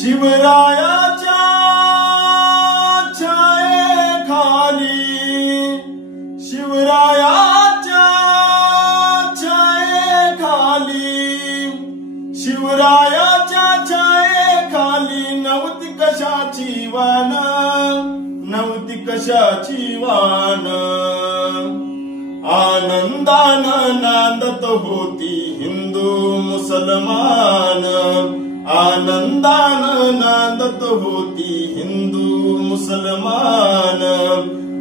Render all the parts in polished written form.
शिवरायाच्या छायेखाली, शिवरायाच्या छायेखाली, शिवरायाच्या छायेखाली नव्हती कशाची वान, नव्हती कशाची वान. आनंदानं नांदत होती हिंदू मुसलमान, आनंदानं नांदत होती हिंदू मुसलमान,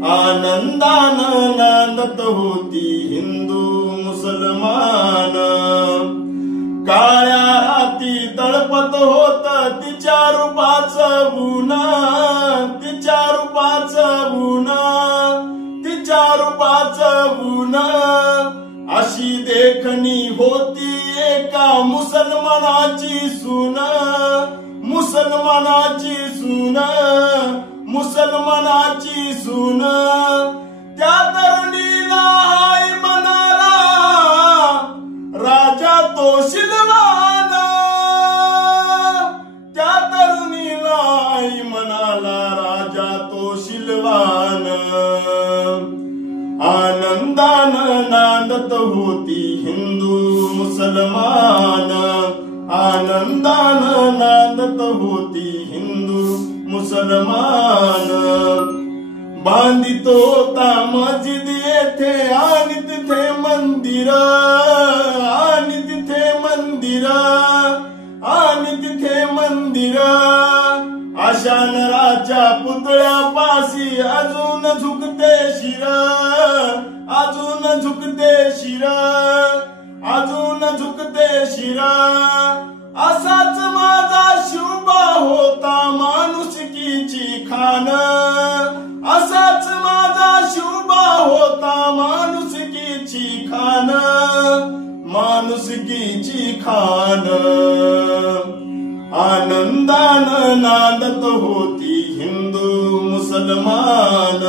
आनंदानं नांदत होती हिंदू मुसलमान. काळ्या राती तळपत होत तिच्या रूपाचं ऊन, तिच्या रूपाचं ऊन, तिच्या रूपाचं ऊन. अशी देखणी होती एका मुसलमानाची सून, मुसलमानाची सून, मुसलमानाची सून. त्या तरुणीला आई म्हणाला राजा तो शिलवान, त्या तरुणीला आई म्हणाला राजा तो शिलवान. आनंदानं नांदत होती हिंदू मुसलमान, आनंदानं नांदत होती हिंदू मुसलमान. बांधित होता मस्जिद येथे आणि तिथे मंदिर, आणि तिथे मंदिर, आणि तिथे मंदिर. अशा नराच्या पुतळ्यापाशी अजून झुकते शिर, अजून झुकते शिर, अजून झुकते शिर. असाच माझा शिवबा होता माणुसकीची खान, असाच माझा शिवबा होता माणुसकीची खान, माणुसकीची खान. आनंदानं नांदत होती हिंदू मुसलमान,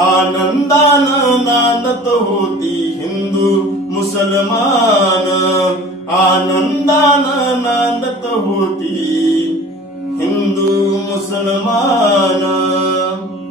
आनंदानं नांदत होती हिंदू मुसलमान, आनंदानं नांदत होती हिंदू मुसलमान.